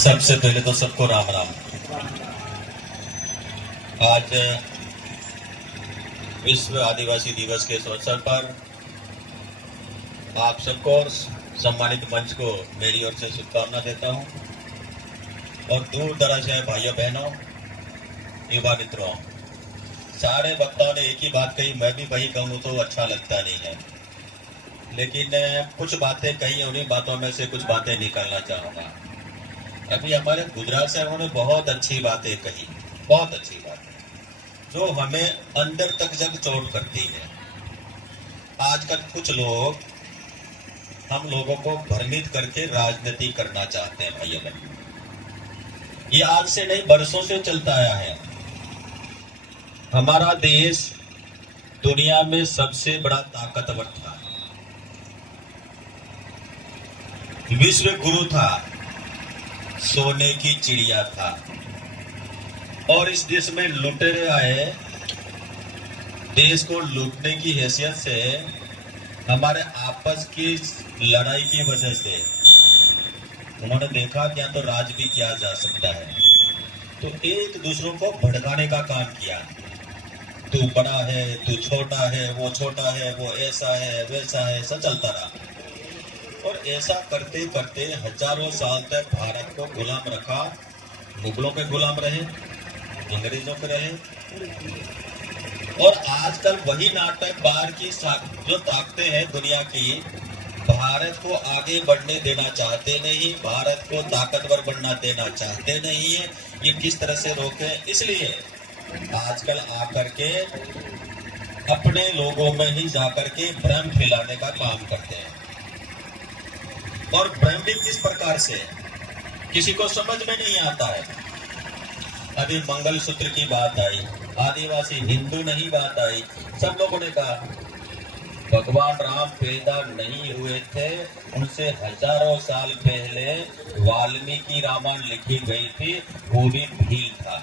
सबसे पहले तो सबको राम राम। आज विश्व आदिवासी दिवस के इस अवसर पर आप सबको और सम्मानित मंच को मेरी ओर से शुभकामना देता हूं और दूर दराज के भाइयों बहनों युवा मित्रों, सारे वक्ताओं ने एक ही बात कही, मैं भी वही कहूं तो अच्छा लगता नहीं है, लेकिन कुछ बातें कही, उन्हीं बातों में से कुछ बातें निकालना चाहूंगा। अभी हमारे गुजरात से उन्होंने बहुत अच्छी बातें कही, बहुत अच्छी बातें जो हमें अंदर तक जब चोट करती है। आजकल कुछ लोग हम लोगों को भ्रमित करके राजनीति करना चाहते हैं। भाइयों बहनों, ये आज से नहीं बरसों से चलता आया है। हमारा देश दुनिया में सबसे बड़ा ताकतवर था, विश्व गुरु था, सोने की चिड़िया था, और इस देश में लुटेरे आए देश को लूटने की हैसियत से, हमारे आपस की लड़ाई की वजह से उन्होंने देखा क्या तो राज भी किया जा सकता है, तो एक दूसरों को भड़काने का काम किया। तू बड़ा है, तू छोटा है, वो छोटा है, वो ऐसा है, वैसा है, ऐसा चलता रहा। और ऐसा करते करते हजारों साल तक भारत को गुलाम रखा। मुगलों के गुलाम रहे, अंग्रेजों के रहे, और आजकल वही नाटक बाहर की जो ताकतें हैं दुनिया की, भारत को आगे बढ़ने देना चाहते नहीं, भारत को ताकतवर बनना देना चाहते नहीं है। ये किस तरह से रोके? इसलिए आजकल आकर के अपने लोगों में ही जाकर के भ्रम फैलाने का काम करते हैं। और भ्रम भी किस प्रकार से, किसी को समझ में नहीं आता है। अभी मंगलसूत्र की बात आई, आदिवासी हिंदू नहीं बात आई, सब लोगों ने कहा भगवान राम पैदा नहीं हुए थे, उनसे हजारों साल पहले वाल्मीकि रामायण लिखी गई थी, वो भी भील था।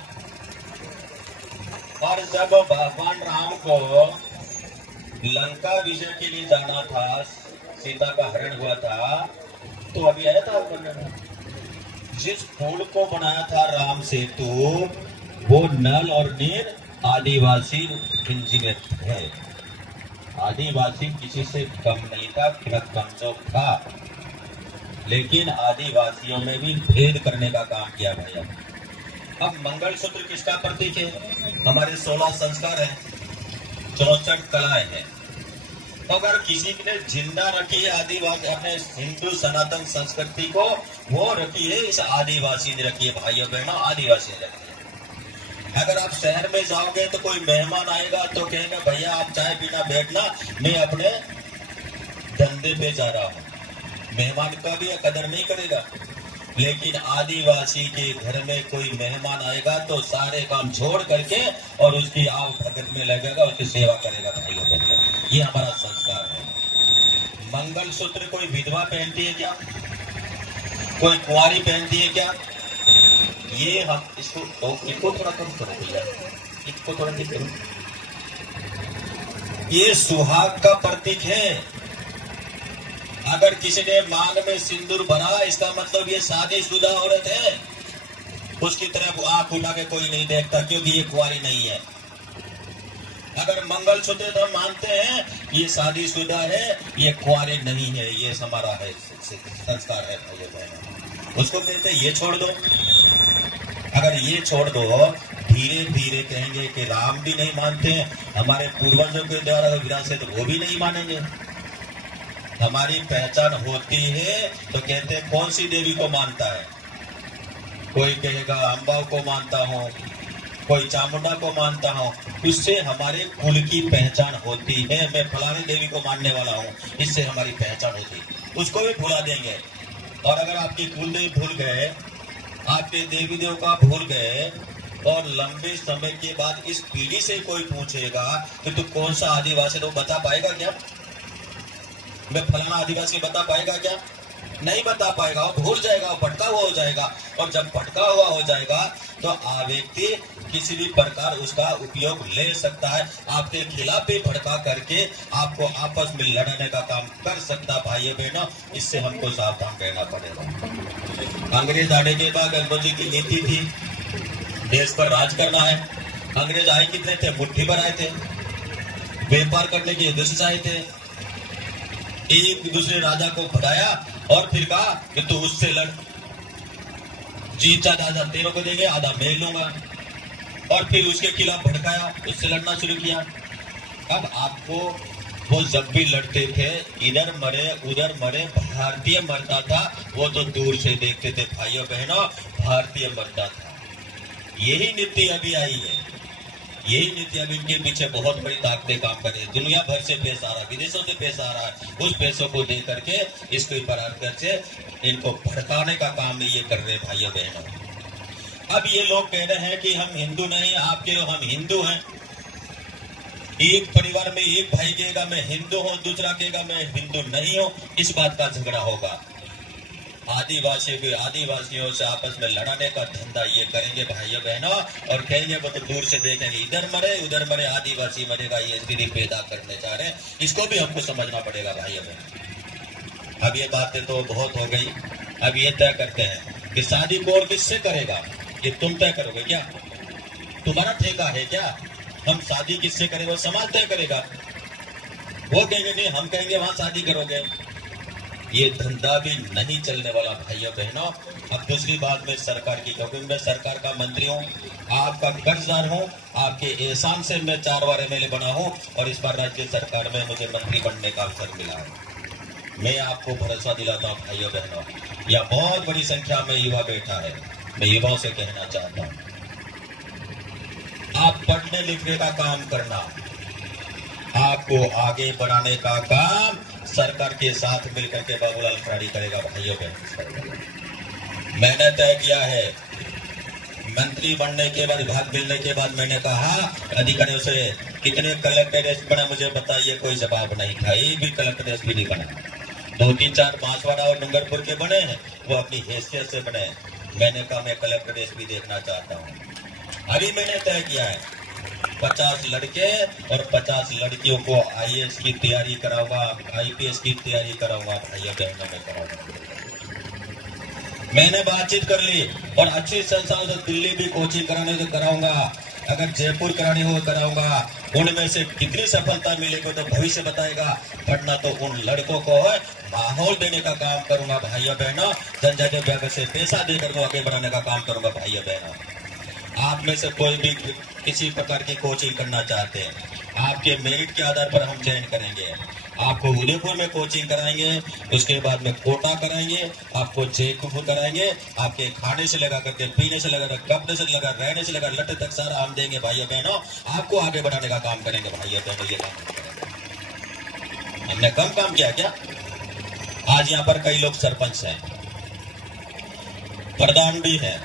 और जब भगवान राम को लंका विजय के लिए जाना था, सीता का हरण हुआ था, तो अभी आया था जिस पुल को बनाया था राम सेतु, वो नल और नीर आदिवासी इंजीनियर है। आदिवासी किसी से कम नहीं था, न कमजोर था, लेकिन आदिवासियों में भी भेद करने का काम किया भैया। अब मंगलसूत्र किसका प्रतीक है? हमारे 16 संस्कार हैं, 64 कलाएं हैं। अगर किसी ने जिंदा रखी है आदिवासी अपने हिंदू सनातन संस्कृति को, वो रखी है इस आदिवासी ने रखी है। भाइयों बहनों, आदिवासी ने रखी है। अगर आप शहर में जाओगे तो कोई मेहमान आएगा तो कहेगा भैया आप चाय पीना बैठना, मैं अपने धंधे पे जा रहा हूँ। मेहमान का भी कदर नहीं करेगा। लेकिन आदिवासी के घर में कोई मेहमान आएगा तो सारे काम छोड़ करके और उसकी आव भगत में लगेगा, उसकी सेवा करेगा। भाइयों बहनों, ये हमारा संस्कार है। मंगलसूत्र कोई विधवा पहनती है क्या? कोई कुंवारी पहनती है क्या? ये हम इसको थोड़ा कम करो भैया, इसको थोड़ा ठीक करो। ये सुहाग का प्रतीक है। अगर किसी ने मांग में सिंदूर भरा, इसका मतलब ये शादीशुदा औरत है। उसकी तरफ आंख उठा के कोई नहीं देखता, क्योंकि ये कुंवारी नहीं है। अगर मंगलसूत्र तो मानते हैं ये शादीशुदा है, ये कुंवारे नहीं है, ये हमारा है संस्कार है। भाइयों बहनों, उसको कहते हैं ये छोड़ दो। अगर ये छोड़ दो, धीरे धीरे कहेंगे कि राम भी नहीं मानते हैं, हमारे पूर्वजों के द्वारा विरासत वो भी नहीं मानेंगे। हमारी पहचान होती है तो कहते हैं कौन सी देवी को मानता है? कोई कहेगा अम्बा को मानता हूँ, कोई चामुंडा को मानता हूँ। इससे हमारे कुल की पहचान होती है। मैं फलानी देवी को मानने वाला हूँ, इससे हमारी पहचान होती है। उसको भी भुला देंगे। और अगर आपकी कुल देवी भूल गए, आपके देवी देव का भूल गए, और लंबे समय के बाद इस पीढ़ी से कोई पूछेगा कि तू कौन सा आदिवासी, तो बता पाएगा क्या? मैं फलाना आदिवासी बता पाएगा क्या? नहीं बता पाएगा, वो भूल जाएगा, वो भटका हुआ हो जाएगा। और जब भटका हुआ हो जाएगा तो व्यक्ति किसी भी प्रकार उसका उपयोग ले सकता है, आपके खिलाफ भी भड़का करके आपको आपस में लड़ने का काम कर सकता। भाइयों बहनों, इससे हमको सावधान रहना पड़ेगा। अंग्रेज आने के बाद अंग्रेजी की नीति थी देश पर राज करना है। अंग्रेज आए कितने थे? मुट्ठी भर आए थे, व्यापार करने के उद्देश्य से आए थे। एक दूसरे राजा को भगाया और फिर कहा कि तू उससे लड़, जीत आधा तेरों को देंगे, आधा मैं लूंगा, और फिर उसके खिलाफ भड़काया, उससे लड़ना शुरू किया। अब आपको वो जब भी लड़ते थे, इधर मरे उधर मरे, भारतीय मरता था वो तो दूर से देखते थे। भाइयों बहनों, भारतीय मरता था। यही नीति अभी आई है, यही नीति अभी इनके पीछे बहुत बड़ी ताकतें काम कर रही है। दुनिया भर से पैसा आ रहा है, विदेशों से पैसा आ रहा है। उस पैसों को दे करके इसको बराबर से इनको भड़काने का काम ये कर रहे भाइयों बहनों। अब ये लोग कह रहे हैं कि हम हिंदू नहीं, आपके हम हिंदू हैं। एक परिवार में एक भाई कहेगा मैं हिंदू हूं, दूसरा कहेगा मैं हिंदू नहीं हूं, इस बात का झगड़ा होगा। आदिवासियों से आपस में लड़ाने का धंधा ये करेंगे भाइयों बहनों, और कहेंगे वो तो दूर से देखेंगे, इधर मरे उधर मरे, आदिवासी मरेगा, ये स्थिति पैदा करने जा रहे हैं। इसको भी हमको समझना पड़ेगा भाइयों बहनों। अब ये बातें तो बहुत हो गई। अब ये तय करते हैं कि शादी कौन किससे करेगा, ये तुम तय करोगे क्या? तुम्हारा ठेका है क्या? हम शादी किससे करेंगे वो समाज तय करेगा। वो कहेंगे नहीं, हम कहेंगे वहां शादी करोगे। ये धंधा भी नहीं चलने वाला भाइयों बहनों। अब दूसरी बात में सरकार की, क्योंकि मैं सरकार का मंत्री हूँ, आपका कर्जदार हूँ, आपके एहसान से मैं 4 बार एमएलए बना हूँ, और इस बार राज्य सरकार में मुझे मंत्री बनने का अवसर मिला है। मैं आपको भरोसा दिलाता हूँ भाइयों बहनों, यह बहुत बड़ी संख्या में युवा बैठा है। मैं युवाओं से कहना चाहता हूँ, आप पढ़ने लिखने का काम करना, आपको आगे बढ़ाने का काम सरकार के साथ मिलकर के बाबूलाल खराड़ी करेगा भाइयों बहनों। मैंने तय किया है, मंत्री बनने के बाद, विभाग मिलने के बाद मैंने कहा अधिकारियों से, कितने कलेक्टर बना मुझे बताइए। कोई जवाब नहीं था, एक भी कलेक्टर भी नहीं बना। 2 3 4 बांसवाड़ा और डूंगरपुर के बने हैं, वो अपनी हैसियत से बने। मैंने कहा मैं कलेक्टर भी देखना चाहता हूँ। अभी मैंने तय किया है 50 लड़के और 50 लड़कियों को आईएएस की तैयारी कराऊंगा, आईपीएस की तैयारी कराऊंगा भाइयों बहनों में कराऊंगा। मैंने बातचीत कर ली, और अच्छी संस्थाओं से दिल्ली भी कोचिंग कराने को कराऊंगा, अगर जयपुर करानी हो कराऊंगा। उनमें से कितनी सफलता मिलेगी तो भविष्य बताएगा, वरना तो उन लड़कों को माहौल देने का काम करूंगा भाइयों बहनों। जनजातीय विभाग से पैसा देकर आगे बढ़ाने का काम करूंगा भाइयों बहनों। आप में से कोई भी किसी प्रकार की कोचिंग करना चाहते हैं, आपके मेरिट के आधार पर हम चयन करेंगे। आपको उदयपुर में कोचिंग कराएंगे, उसके बाद में कोटा कराएंगे, आपको जयपुर कराएंगे, आपके खाने से लगा करके पीने से लगा, कपड़े से लगा, रहने से लगा, लट्टे तक सारा हम देंगे भाइयों बहनों। आपको आगे बढ़ाने का काम करेंगे भाइयों बहनों। ये काम हमने कम काम किया क्या? आज यहाँ पर कई लोग सरपंच हैं, प्रधान भी है,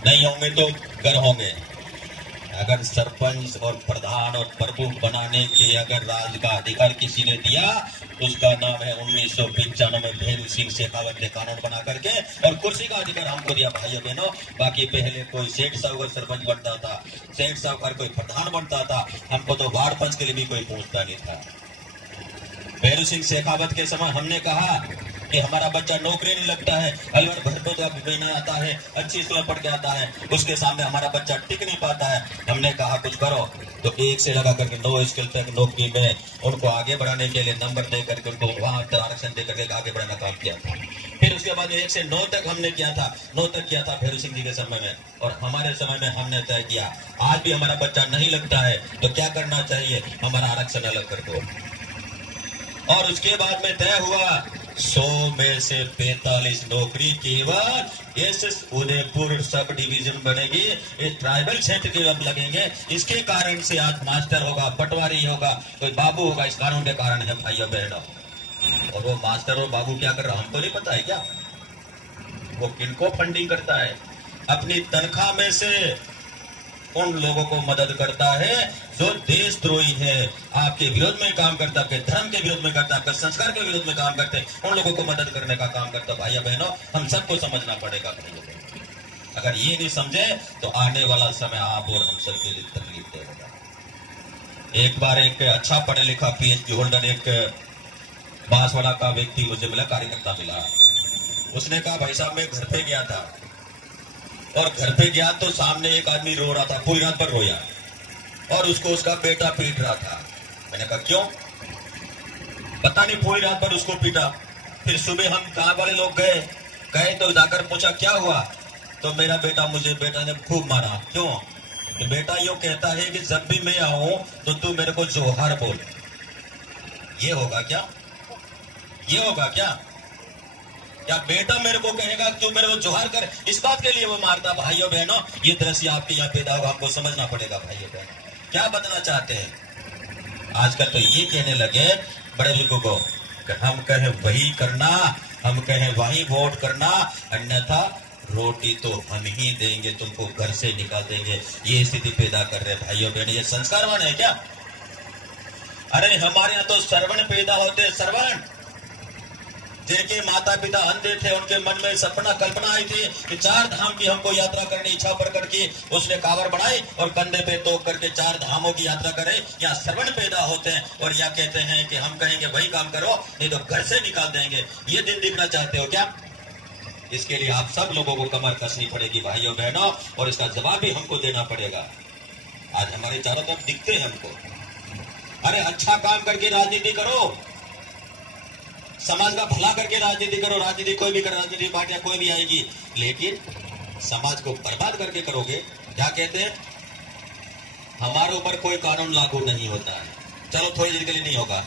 नहीं होंगे तो घर होंगे। अगर सरपंच और प्रधान और प्रमुख बनाने के अगर राज का अधिकार किसी ने दिया, उसका नाम है 1995 में भैरू सिंह शेखावत ने कानून बना करके, और कुर्सी का अधिकार हमको दिया भाइयों बहनों। बाकी पहले कोई सेठ साहूकार सरपंच बनता था, सेठ साहूकार कोई प्रधान बनता था, हमको तो वार्ड पंच के लिए भी कोई पूछता नहीं था। भैरू सिंह शेखावत के समय हमने कहा कि हमारा बच्चा नौकरी नहीं लगता है, अलवर भरपूर बना आता है, अच्छी स्कूल पढ़ के आता है, उसके सामने हमारा बच्चा टिक नहीं पाता है। हमने कहा कुछ करो, तो 1 से लगा करके 9 स्किल तक नौकरी में उनको आगे बढ़ाने के लिए नंबर दे करके उनको वहां आरक्षण दे करके आगे बढ़ाना काम किया था। फिर उसके बाद 1 से 9 तक हमने किया था, 9 तक किया था भैरू सिंह जी के समय में, और हमारे समय में हमने तय किया आज भी हमारा बच्चा नहीं लगता है तो क्या करना चाहिए, हमारा आरक्षण अलग कर दो। और उसके बाद में तय हुआ 100 में से 45 नौकरी केवल एसएस उदयपुर सब डिवीजन बनेगी, ये ट्राइबल क्षेत्र के अब लगेंगे। इसके कारण से आज मास्टर होगा, पटवारी होगा, कोई बाबू होगा, इस कानून के कारण है भाइयों बहनों। और वो मास्टर और बाबू क्या कर रहा हमको नहीं पता है क्या? वो किनको फंडिंग करता है? अपनी तनख्वाह में से उन लोगों को मदद करता है जो देशद्रोही है, आपके विरोध में काम करता है, आपके धर्म के विरोध में करता है, आपके संस्कार के विरोध में काम करते हैं, उन लोगों को मदद करने का काम करता है भाइयों बहनों। हम सबको समझना पड़ेगा भाइयों बहनों। अगर ये नहीं समझे तो आने वाला समय आप और हम सब के लिए तकलीफ देगा। एक बार एक अच्छा पढ़ा लिखा PhD होल्डर एक बांसवाड़ा का व्यक्ति मुझे मिला, कार्यकर्ता मिला। उसने कहा भाई साहब मैं घर पे गया था और घर पे गया तो सामने एक आदमी रो रहा था, पूरी रात भर रोया और उसको उसका बेटा पीट रहा था। मैंने कहा क्यों? पता नहीं, पूरी रात भर उसको पीटा। फिर सुबह हम गांव वाले लोग गए तो जाकर पूछा क्या हुआ, तो मेरा बेटा ने खूब मारा। क्यों? तो बेटा यूं कहता है कि जब भी मैं आऊं तो तू मेरे को जोहार बोल। ये होगा क्या? ये होगा क्या? या बेटा मेरे को कहेगा तू मेरे को जोहार कर, इस बात के लिए वो मारता। भाइयों बहनों, ये दृश्य आपके यहाँ पैदा होगा, आपको समझना पड़ेगा। भाइयों बहनों, क्या बताना चाहते हैं? आजकल तो ये कहने लगे बड़े बुजुर्गों को कि हम कहें वही करना, हम कहें वही वोट करना, अन्यथा रोटी तो हम ही देंगे, तुमको घर से निकाल देंगे। ये स्थिति पैदा कर रहे भाइयों बहनों। ये संस्कारवान है क्या? अरे हमारे यहाँ तो श्रवण पैदा होते, श्रवण। जिनके माता पिता अंधे थे उनके मन में सपना कल्पना आई थी कि 4 धाम की हमको यात्रा करने इच्छा प्रकट की, उसने कांवर बढ़ाई और कंधे पे तोप करके 4 धामों की यात्रा करे। यहाँ श्रवण पैदा होते हैं और या कहते हैं कि हम कहेंगे वही काम करो, नहीं तो घर से निकाल देंगे। ये दिन दिखना चाहते हो क्या? इसके लिए आप सब लोगों को कमर कसनी पड़ेगी भाइयों बहनों, और इसका जवाब भी हमको देना पड़ेगा। आज हमारे चारों तरफ दिखते हैं हमको। अरे अच्छा काम करके राजनीति करो, समाज का भला करके राजनीति करो। राजनीति कोई भी कर, राजनीति पार्टियां कोई भी आएगी, लेकिन समाज को बर्बाद करके करोगे। क्या कहते हैं? हमारे ऊपर कोई कानून लागू नहीं होता है। चलो थोड़ी देर के लिए नहीं होगा।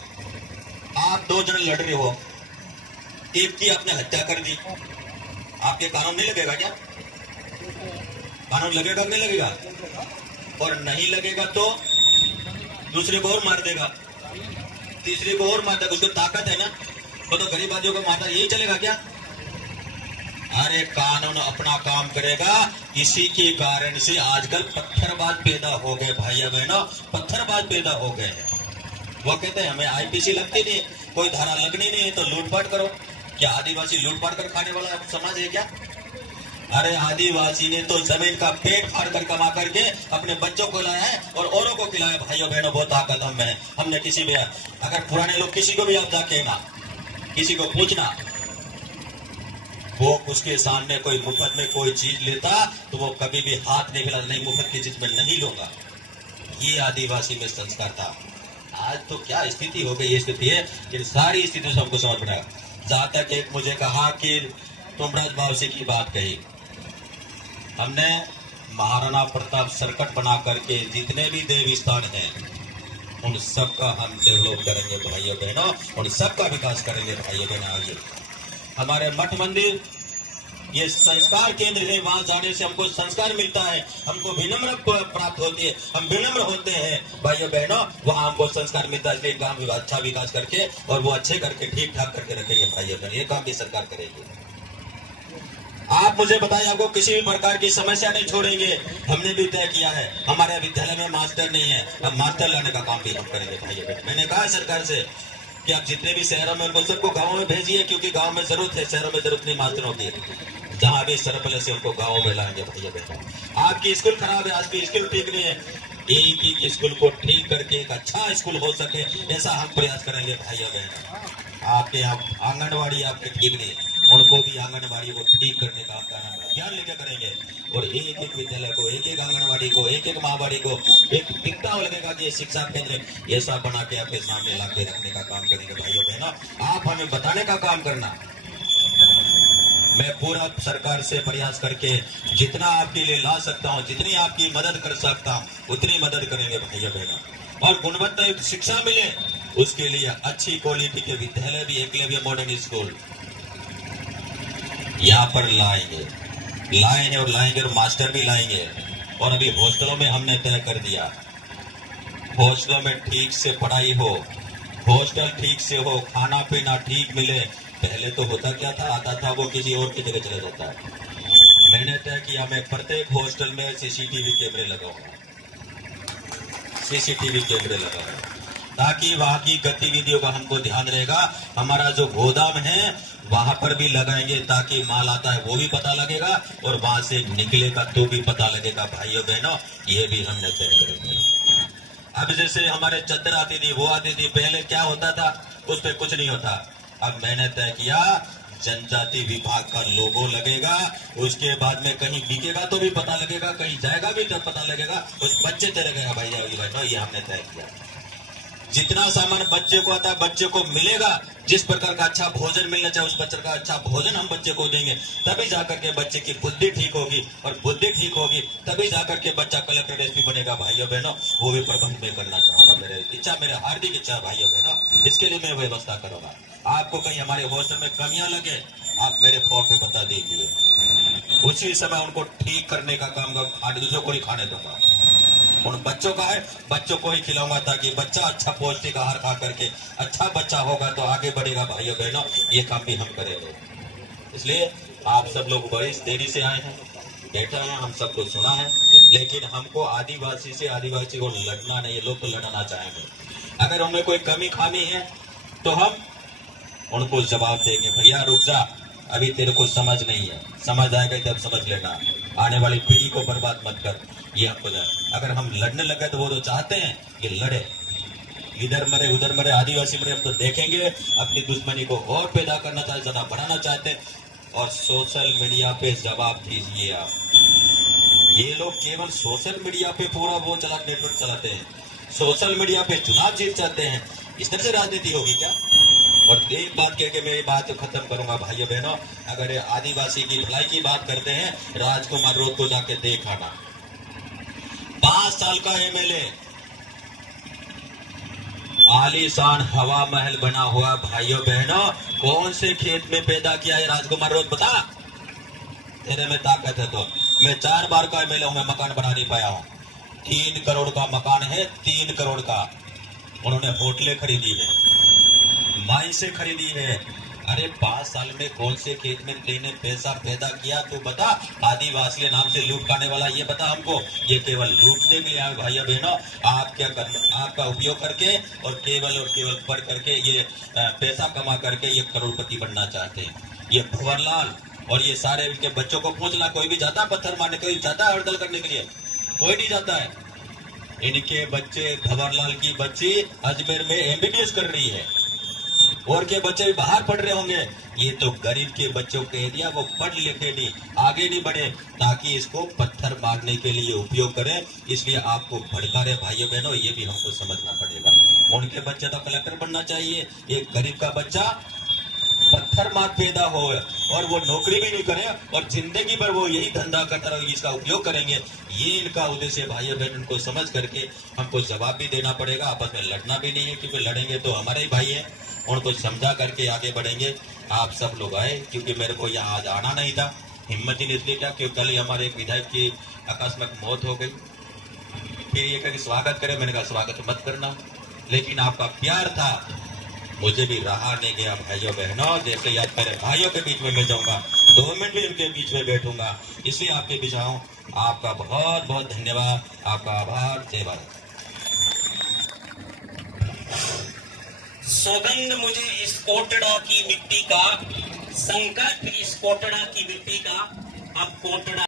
आप 2 जन लड़ रहे हो, एक की आपने हत्या कर दी, आपके कानून नहीं लगेगा क्या? कानून लगेगा कि नहीं लगेगा? और नहीं लगेगा तो दूसरे को और मार देगा, तीसरे को और मार देगा। उसको ताकत है ना, वो तो गरीब आदमियों को मारता, यही चलेगा क्या? अरे कानून अपना काम करेगा। इसी के कारण से आजकल पत्थरबाज पैदा हो गए भाइयों बहनों, पत्थरबाज पैदा हो गए हैं। वो कहते हैं हमें IPC लगती नहीं, कोई धारा लगनी नहीं है तो लूटपाट करो। क्या आदिवासी लूटपाट कर खाने वाला समाज है क्या? अरे आदिवासी ने तो जमीन का पेट फाड़ कर कमा करके अपने बच्चों को लाया है और औरों को खिलाया। भाइयों बहनों, बहुत ताकत हम में। हमने किसी भी, अगर पुराने लोग किसी को भी आप जाके ना किसी को पूछना, वो उसके सामने कोई मुफ्त में कोई चीज लेता तो वो कभी भी हाथ नहीं फैला, नहीं मुफ्त की चीज में नहीं लूंगा। ये आदिवासी में संस्कार था। आज तो क्या स्थिति हो गई? ये स्थिति है कि सारी स्थिति से हमको समझ पड़ेगा। जहां तक एक मुझे कहा कि तुमराज बावसी की बात कही, हमने महाराणा प्रताप सर्किट बना करके जितने भी देव स्थान हैं उन सबका हम डेवलप करेंगे भाइयों बहनों, उन सबका विकास करेंगे भाइयों बहनों। आइए हमारे मठ मंदिर ये संस्कार केंद्र है, वहां जाने से हमको संस्कार मिलता है, हमको विनम्र प्राप्त होती है, हम विनम्र होते हैं भाइयों बहनों, वहां हमको संस्कार मिलता है। इसलिए काम अच्छा विकास करके और वो अच्छे करके ठीक ठाक करके रखेंगे भाइयों बहनों। ये काम भी सरकार करेगी। आप मुझे बताइए, आपको किसी भी प्रकार की समस्या नहीं छोड़ेंगे। हमने भी तय किया है, हमारे विद्यालय में मास्टर नहीं है, अब मास्टर लाने का काम भी हम करेंगे भाइयों बहनों। मैंने कहा है सरकार से कि आप जितने भी शहरों में उनको सबको गाँव में भेजिए, क्योंकि गाँव में जरूरत है, शहरों में जरूरत नहीं मास्टरों की। जहां भी सरपले से उनको गाँव में लाएंगे भाइयों बहनों। आपकी स्कूल खराब है, आपकी स्कूल ठीक नहीं है, एक स्कूल को ठीक करके एक अच्छा स्कूल हो सके, ऐसा हम प्रयास करेंगे भाइयों बहनों। आपके यहाँ आंगनबाड़ी आपके ठीक नहीं, उनको भी आंगनबाड़ी को ठीक करने का ध्यान लेके करेंगे। और एक विद्यालय को, एक आंगनबाड़ी को, एक महाबाड़ी को एक दिखता लगेगा कि शिक्षा केंद्र ऐसा बना के आपके सामने ला के रखने का काम करेंगे भाइयों बहनों। आप हमें बताने का काम करना। मैं पूरा सरकार से प्रयास करके जितना आपके लिए ला सकता हूँ, जितनी आपकी मदद कर सकता हूँ, उतनी मदद करेंगे भाइयों बहनों। और गुणवत्तायुक्त शिक्षा मिले उसके लिए अच्छी क्वालिटी के विद्यालय भी एकलव्य मॉडर्न स्कूल यहाँ पर लाएंगे और लाएंगे और मास्टर भी लाएंगे। और अभी हॉस्टलों में हमने तय कर दिया, हॉस्टलों में ठीक से पढ़ाई हो, हॉस्टल ठीक से हो, खाना पीना ठीक मिले। पहले तो होता क्या था, आता था वो किसी और की जगह चला जाता है। मैंने तय किया मैं प्रत्येक हॉस्टल में CCTV कैमरे लगाऊंगा, CCTV कैमरे लगाऊंगा, ताकि वहां की गतिविधियों का हमको ध्यान रहेगा। हमारा जो गोदाम है वहां पर भी लगाएंगे ताकि माल आता है वो भी पता लगेगा और वहां से निकलेगा तो भी पता लगेगा। भाइयों बहनों, ये भी हमने तय करेंगे। अब जैसे हमारे चद्दर आती थी, वो आती थी, पहले क्या होता था, उस पर कुछ नहीं होता। अब मैंने तय किया जनजाति विभाग का लोगो लगेगा, उसके बाद में कहीं बिकेगा तो भी पता लगेगा, कहीं जाएगा भी तब पता लगेगा, उस बच्चे से लगेगा। भैया ये हमने तय किया। जितना सामान बच्चे को आता है बच्चे को मिलेगा, जिस प्रकार का अच्छा भोजन मिलना चाहिए उस बच्चे का अच्छा भोजन हम बच्चे को देंगे, तभी जाकर के बच्चे की बुद्धि ठीक होगी, और बुद्धि ठीक होगी तभी जाकर के बच्चा कलेक्टर एसपी बनेगा। भाइयों बहनों, वो भी प्रबंध में करना चाहूंगा। मेरे हार्दिक इच्छा है भाइयों बहनों, इसके लिए मैं व्यवस्था करूंगा। आपको कहीं हमारे हॉस्टल में कमियां लगे, आप मेरे फोन पे बता दीजिए, उसी समय उनको ठीक करने का काम दूसरों को नहीं खाने दूंगा। उन बच्चों का है, बच्चों को ही खिलाऊंगा ताकि बच्चा अच्छा पौष्टिक आहार खा करके अच्छा बच्चा होगा तो आगे बढ़ेगा। भाइयों बहनों, ये काम भी हम करेंगे। इसलिए आप सब लोग बड़ी देरी से आए हैं, बैठे हैं, हम सबको सुना है, लेकिन हमको आदिवासी से आदिवासी को लड़ना नहीं है। लोग तो लड़ना चाहेंगे। अगर उनमें कोई कमी खामी है तो हम उनको जवाब देंगे, भैया रुक जा, अभी तेरे को समझ नहीं है, समझ आएगा तब समझ लेना, आने वाली पीढ़ी को बर्बाद मत कर। ये हमको अगर हम लड़ने लगे तो वो तो चाहते हैं कि लड़े, इधर मरे उधर मरे, आदिवासी मरे, हम तो देखेंगे। अपनी दुश्मनी को और पैदा करना चाहते, ज्यादा बढ़ाना चाहते हैं। और सोशल मीडिया पे जवाब दीजिए आप। ये लोग केवल सोशल मीडिया पे पूरा वो नेटवर्क चलाते हैं, सोशल मीडिया पे चुनाव जीत जाते हैं। इस तरह से राजनीति होगी क्या? और एक बात कह के मेरी बात खत्म करूंगा। भाइयों बहनों, अगर आदिवासी की भलाई की बात करते हैं, राजकुमार रोड को जाके देख आना। 5 साल का एमएलए, आलीशान हवा महल बना हुआ। भाइयों बहनों, कौन से खेत में पैदा किया है राजकुमार रोड, बता। तेरे में ताकत है तो। मैं 4 बार का एमएलए हूं, मैं मकान बना नहीं पाया हूं। 3 करोड़ का मकान है, 3 करोड़ का। उन्होंने होटलें खरीदी है, माइन से खरीदी है। अरे 5 साल में कौन से खेत में तेने पैसा पैदा किया तो बता। आदिवासी नाम से लूट खाने वाला, ये बता हमको। ये केवल लूटने के लिए आए भाइयों बहनों। आप क्या करना, आपका उपयोग करके और केवल पढ़ करके ये पैसा कमा करके ये करोड़पति बनना चाहते हैं। ये भंवरलाल और ये सारे इनके बच्चों को पूछना, कोई भी जाता पत्थर मारने, कोई जाता है हड़दंग करने के लिए, कोई नहीं जाता है। इनके बच्चे, भंवरलाल की बच्ची अजमेर में एमबीबीएस कर रही है, और के बच्चे भी बाहर पढ़ रहे होंगे। ये तो गरीब के बच्चों कह दिया, वो पढ़ लिखे नहीं, आगे नहीं बढ़े, ताकि इसको पत्थर मारने के लिए उपयोग करें। इसलिए आपको भड़का रहे भाइयों बहनों, ये भी हमको समझना पड़ेगा। उनके बच्चे तो कलेक्टर बनना चाहिए, एक गरीब का बच्चा पत्थर मार पैदा हो और वो नौकरी भी नहीं करे और जिंदगी भर वो यही धंधा करता रहे, इसका उपयोग करेंगे। ये इनका उद्देश्य भाइयों बहन, उनको समझ करके हमको जवाब भी देना पड़ेगा। आपस में लड़ना भी नहीं है, क्योंकि लड़ेंगे तो हमारे ही भाई है। उनको समझा करके आगे बढ़ेंगे। आप सब लोग आए, क्योंकि मेरे को यहाँ आज आना नहीं था, हिम्मत ही नहीं, इसलिए क्या, क्योंकि कल हमारे एक विधायक की आकस्मिक मौत हो गई। फिर ये कहा कि स्वागत करें, मैंने कहा स्वागत मत करना, लेकिन आपका प्यार था, मुझे भी रहा नहीं गया। भाइयों बहनों, जैसे याद मेरे भाइयों के बीच में मिल जाऊंगा, 2 मिनट भी उनके बीच में बैठूंगा, इसलिए आपके बीच आऊं। आपका बहुत बहुत धन्यवाद, आपका आभार। जय भारत। सौगंध मुझे इस कोटड़ा की मिट्टी का, संकल्प इस कोटड़ा की मिट्टी का। अब कोटड़ा